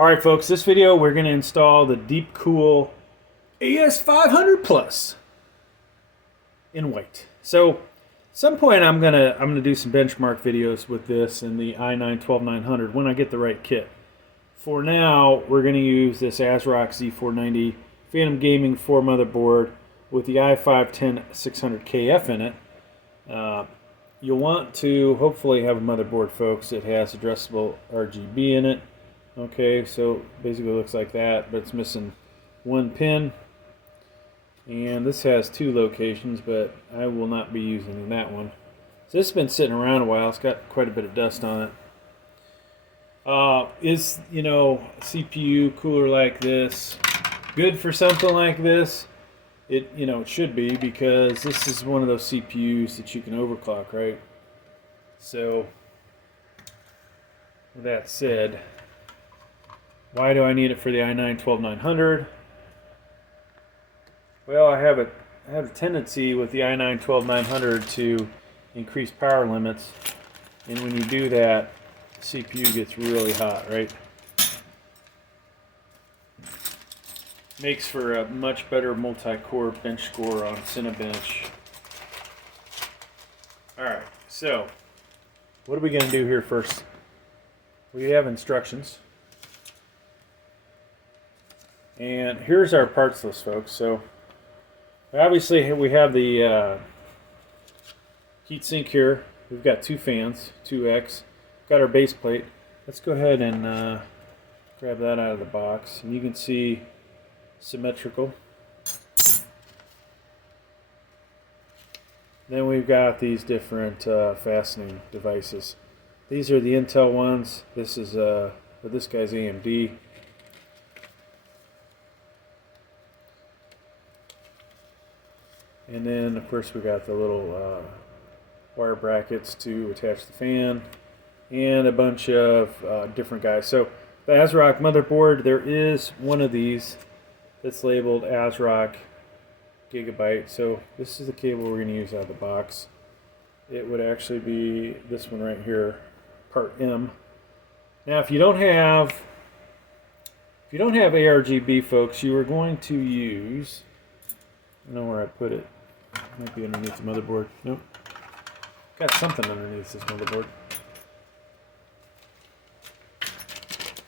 Alright folks, this video we're going to install the DeepCool AS500 Plus in white. So at some point I'm gonna do some benchmark videos with this and the i9-12900 when I get the right kit. For now, we're going to use this ASRock Z490 Phantom Gaming 4 motherboard with the i5-10600KF in it. You'll want to hopefully have a motherboard, folks, that has addressable RGB in it. Okay, so basically it looks like that, but it's missing one pin. And this has two locations, but I will not be using that one. So this has been sitting around a while. It's got quite a bit of dust on it. Is, CPU cooler like this good for something like this? It should be, because this is one of those CPUs that you can overclock, right? So with that said, why do I need it for the i9-12900? Well, I have a tendency with the i9-12900 to increase power limits, and when you do that, the CPU gets really hot, right? Makes for a much better multi-core bench score on Cinebench. Alright, so what are we going to do here first? We have instructions. And here's our parts list, folks. So obviously we have the heatsink here. We've got two fans, 2X. Got our base plate. Let's go ahead and grab that out of the box. And you can see symmetrical. Then we've got these different fastening devices. These are the Intel ones. This is this guy's AMD. And then, of course, we got the little wire brackets to attach the fan, and a bunch of different guys. So the ASRock motherboard, there is one of these that's labeled ASRock Gigabyte. So this is the cable we're going to use out of the box. It would actually be this one right here, part M. Now, if you don't have ARGB, folks, you are going to use, I don't know where I put it. Might be underneath the motherboard. Nope. Got something underneath this motherboard.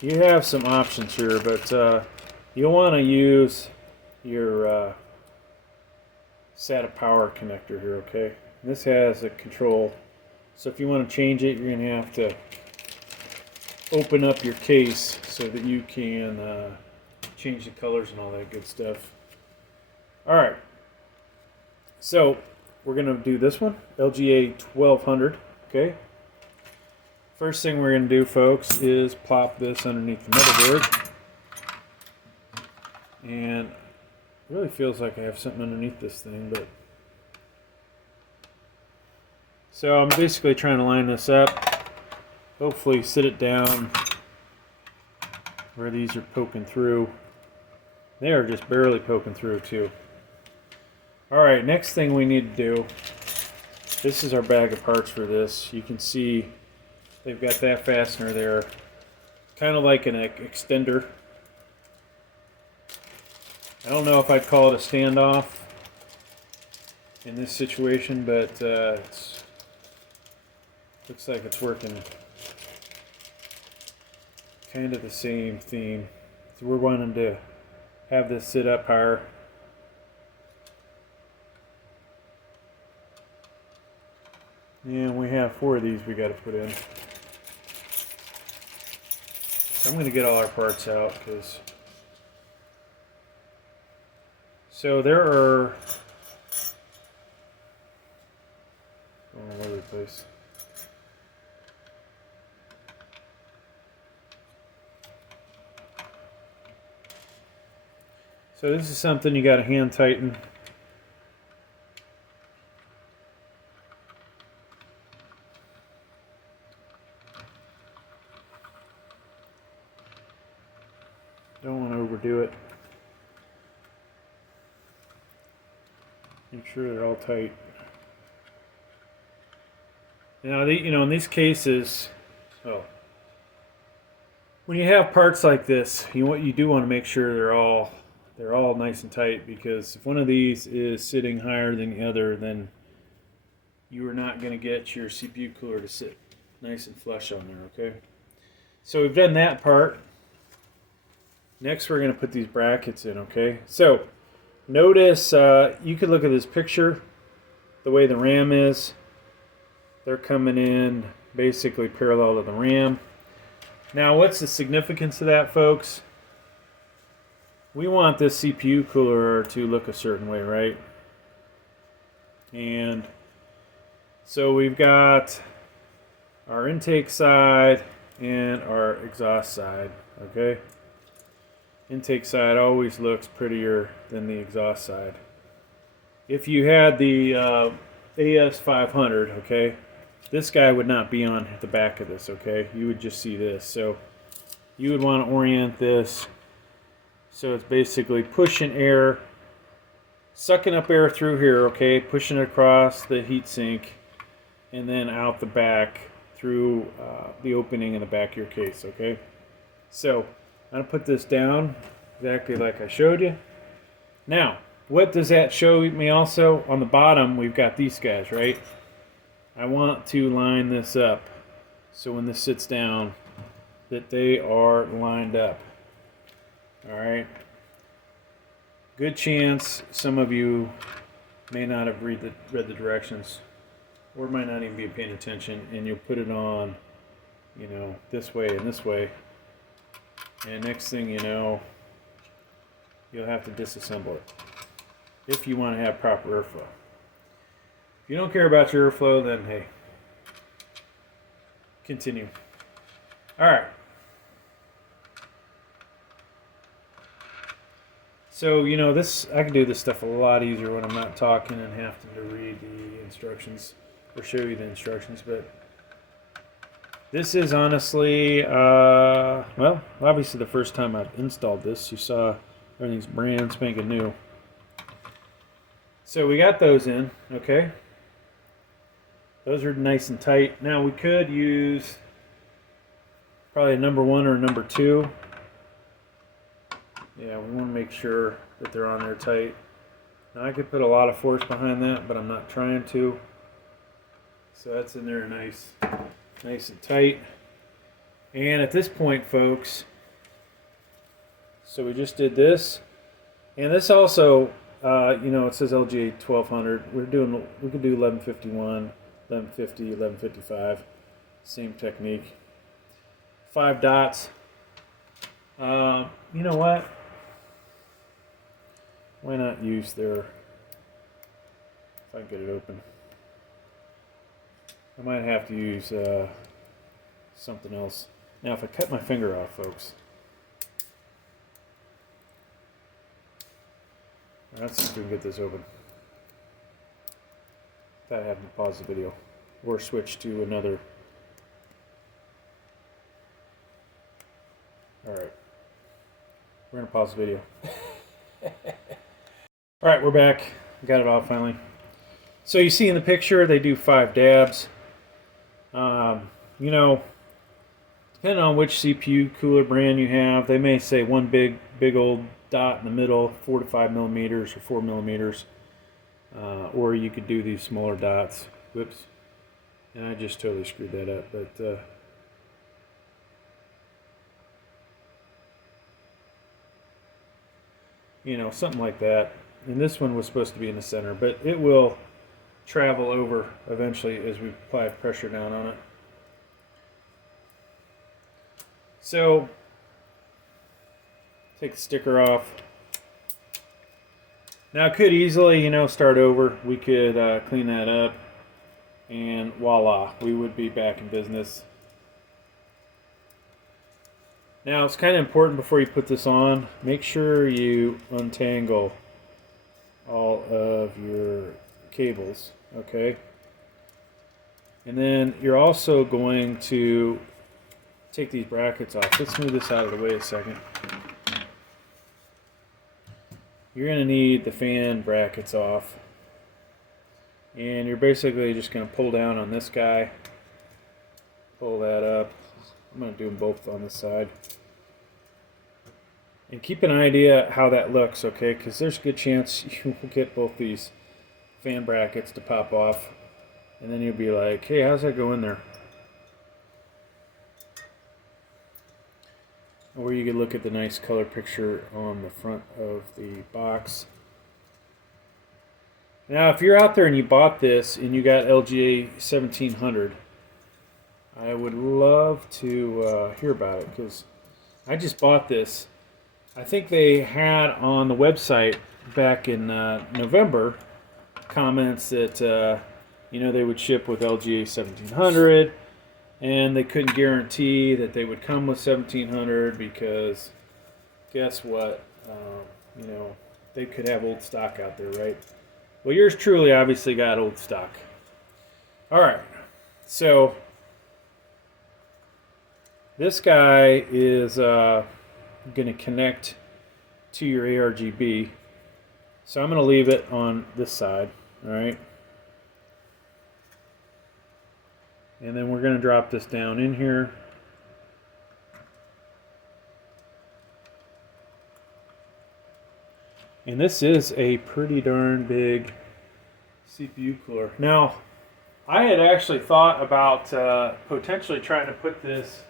You have some options here, but you'll want to use your SATA power connector here, okay? And this has a control, so if you want to change it, you're going to have to open up your case so that you can change the colors and all that good stuff. Alright. So we're going to do this one, LGA 1200, okay? First thing we're going to do, folks, is plop this underneath the motherboard. And it really feels like I have something underneath this thing, but... So I'm basically trying to line this up, hopefully sit it down where these are poking through. They are just barely poking through, too. Alright, next thing we need to do, this is our bag of parts for this. You can see they've got that fastener there, kind of like an extender. I don't know if I'd call it a standoff in this situation, but looks like it's working kind of the same theme. So we're wanting to have this sit up higher. And we have 4 of these we got to put in. So I'm going to get all our parts out, because so there are all over the place. So this is something you got to hand tighten. Don't want to overdo it. Make sure they're all tight. Now, in these cases, When you have parts like this, you do want to make sure they're all nice and tight, because if one of these is sitting higher than the other, then you are not going to get your CPU cooler to sit nice and flush on there, okay? So we've done that part. Next we're going to put these brackets in, okay? So notice, you could look at this picture, the way the RAM is. They're coming in basically parallel to the RAM. Now, what's the significance of that, folks? We want this CPU cooler to look a certain way, right? And so we've got our intake side and our exhaust side, okay? Intake side always looks prettier than the exhaust side. If you had the AS500, okay, this guy would not be on the back of this, okay? You would just see this. So you would want to orient this so it's basically pushing air, sucking up air through here, okay, pushing it across the heatsink, and then out the back through the opening in the back of your case, okay? So I'm going to put this down exactly like I showed you. Now, what does that show me also? On the bottom, we've got these guys, right? I want to line this up so when this sits down that they are lined up. All right. Good chance some of you may not have read the directions, or might not even be paying attention, and you'll put it on, you know, this way and this way, and next thing you know, you'll have to disassemble it if you want to have proper airflow. If you don't care about your airflow, then hey, continue. All right. So, you know, this, I can do this stuff a lot easier when I'm not talking and having to read the instructions or show you the instructions, but this is honestly, well, obviously the first time I've installed this, you saw everything's brand spanking new. So we got those in, okay? Those are nice and tight. Now we could use probably a number 1 or a number 2. Yeah, we want to make sure that they're on there tight. Now I could put a lot of force behind that, but I'm not trying to. So that's in there nice and tight. And at this point, folks, so we just did this. And this also, you know, it says LGA 1200. We could do 1151. 1150, 1155, same technique. 5 dots. You know what? Why not use their, if I can get it open. I might have to use something else. Now if I cut my finger off, folks. Let's see if we can get this open. I have to pause the video or switch to another. All right, we're gonna pause the video. All right, we're back. Got it off finally. So you see in the picture they do 5 dabs. You know, depending on which CPU cooler brand you have, they may say one big old dot in the middle, 4 to 5 millimeters or 4 millimeters. Or you could do these smaller dots. Whoops. And I just totally screwed that up. But you know, something like that. And this one was supposed to be in the center, but it will travel over eventually as we apply pressure down on it. So take the sticker off. Now I could easily, you know, start over. We could clean that up, and voila, we would be back in business. Now it's kind of important before you put this on, make sure you untangle all of your cables, okay? And then you're also going to take these brackets off. Let's move this out of the way a second. You're going to need the fan brackets off. And you're basically just going to pull down on this guy. Pull that up. I'm going to do them both on this side. And keep an idea how that looks, okay? Because there's a good chance you will get both these fan brackets to pop off. And then you'll be like, hey, how's that go in there? Or you could look at the nice color picture on the front of the box. Now, if you're out there and you bought this and you got LGA 1700, I would love to hear about it, because I just bought this. I think they had on the website back in November comments that they would ship with LGA 1700, and they couldn't guarantee that they would come with 1700 because guess what? They could have old stock out there, right? Well, yours truly obviously got old stock. All right, so this guy is going to connect to your ARGB. So I'm going to leave it on this side, all right? And then we're going to drop this down in here. And this is a pretty darn big CPU cooler. Now, I had actually thought about potentially trying to put this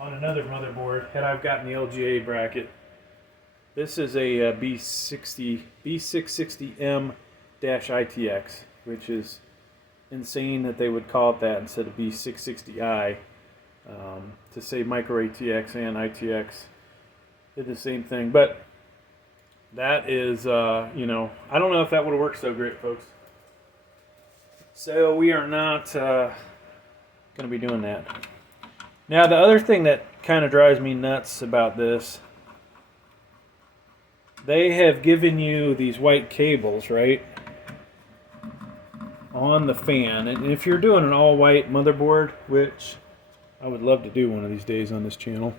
on another motherboard had I've gotten the LGA bracket. This is a B660M-ITX, which is insane that they would call it that instead of B660i. To say micro ATX and ITX did the same thing, but that is, I don't know if that would have worked so great, folks. So we are not going to be doing that. Now, the other thing that kind of drives me nuts about this, they have given you these white cables, right, on the fan. And if you're doing an all-white motherboard, which I would love to do one of these days on this channel,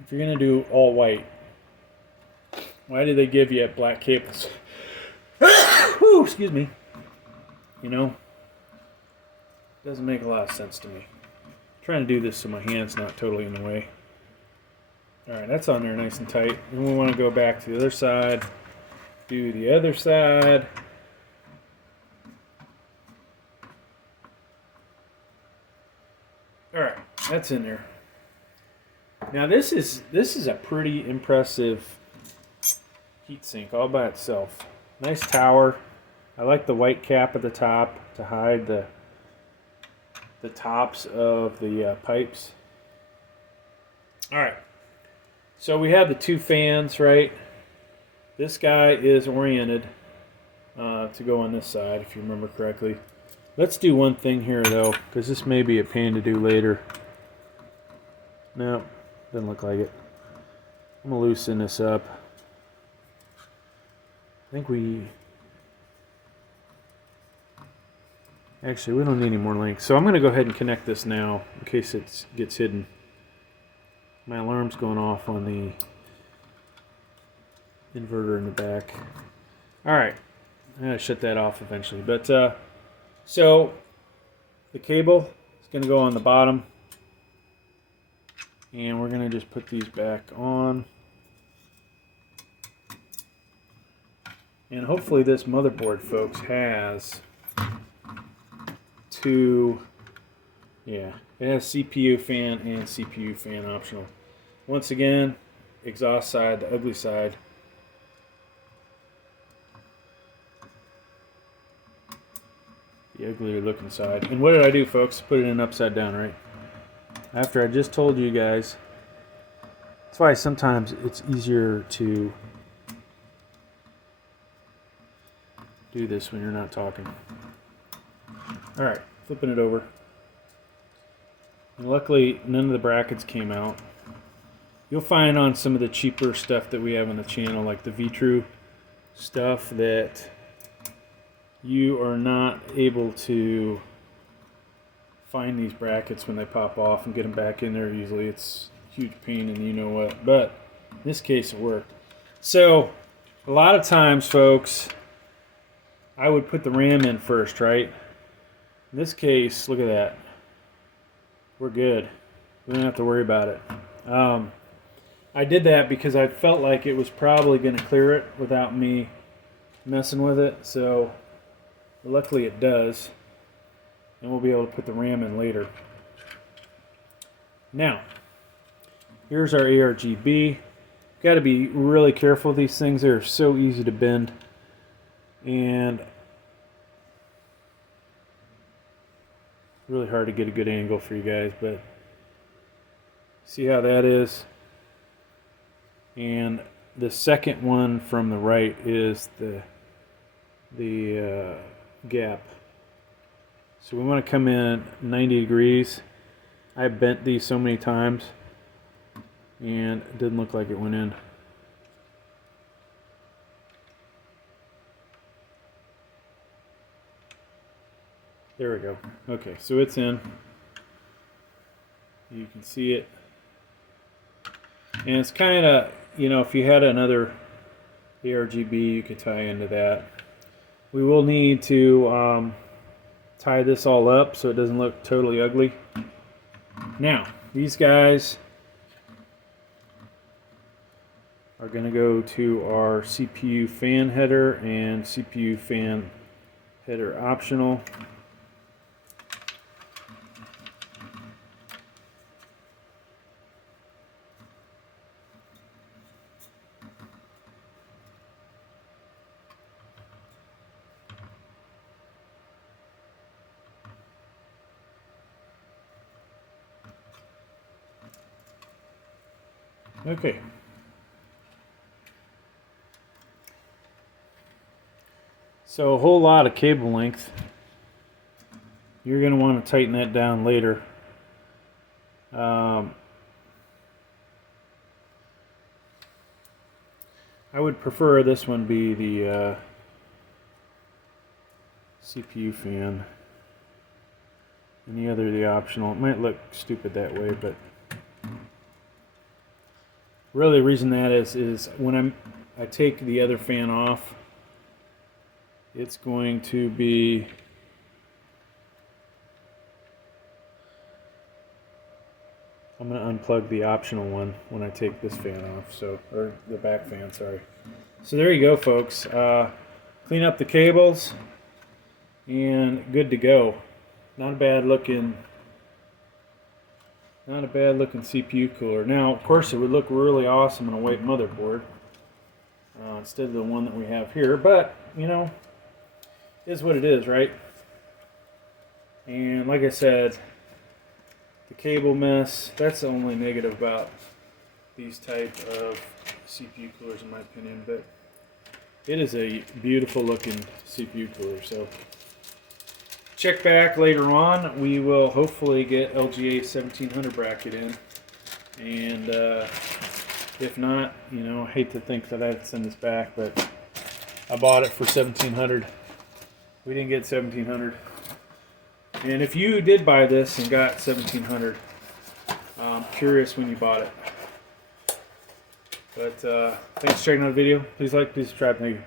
if you're going to do all white, why do they give you black cables? Whew, excuse me. Doesn't make a lot of sense to me. I'm trying to do this so my hand's not totally in the way. Alright, that's on there nice and tight. And we want to go back to the other side. Do the other side. Alright, that's in there. Now this is a pretty impressive heatsink all by itself. Nice tower. I like the white cap at the top to hide the tops of the pipes. All right, so we have the two fans, right? This guy is oriented to go on this side, if you remember correctly. Let's do one thing here, though, because this may be a pain to do later. No, doesn't look like it. I'm going to loosen this up. I think actually, we don't need any more links. So I'm going to go ahead and connect this now in case it gets hidden. My alarm's going off on the inverter in the back. Alright, I'm going to shut that off eventually. But so the cable is going to go on the bottom. And we're going to just put these back on. And hopefully this motherboard, folks, has two, it has CPU fan and CPU fan optional. Once again, exhaust side, the ugly side. The uglier looking side. And what did I do, folks? Put it in upside down, right? After I just told you guys. That's why sometimes it's easier to do this when you're not talking. Alright, flipping it over. And luckily, none of the brackets came out. You'll find on some of the cheaper stuff that we have on the channel, like the V-True stuff, that you are not able to find these brackets when they pop off and get them back in there easily. It's a huge pain and you know what. But in this case, it worked. So, a lot of times, folks, I would put the RAM in first, right? In this case, look at that. we're good. We don't have to worry about it. I did that because I felt like it was probably going to clear it without me messing with it. So luckily it does. And we'll be able to put the RAM in later. Now, here's our ARGB. Got to be really careful. These things are so easy to bend. And really hard to get a good angle for you guys, but see how that is. And the second one from the right is the gap. So we want to come in 90 degrees. I bent these so many times and it didn't look like it went in. There we go. Okay, so it's in. You can see it. And it's kind of, you know, if you had another ARGB, you could tie into that. We will need to tie this all up so it doesn't look totally ugly. Now, these guys are going to go to our CPU fan header and CPU fan header optional. Okay. So a whole lot of cable length. You're going to want to tighten that down later. I would prefer this one be the CPU fan, and the other the optional. It might look stupid that way, but really the reason that is when I take the other fan off, it's going to be I'm going to unplug the optional one when I take this fan off, so, or the back fan, sorry. So there you go, folks. Clean up the cables and good to go. Not a bad looking CPU cooler. Now, of course, it would look really awesome on a white motherboard instead of the one that we have here, but you know, it is what it is, right? And like I said, the cable mess, that's the only negative about these type of CPU coolers in my opinion, but it is a beautiful looking CPU cooler. So check back later on. We will hopefully get LGA 1700 bracket in, and if not, you know, I hate to think that I have to send this back, but I bought it for 1700. We didn't get 1700. And if you did buy this and got 1700, I'm curious when you bought it. But thanks for checking out the video. Please like, please subscribe. Thank you.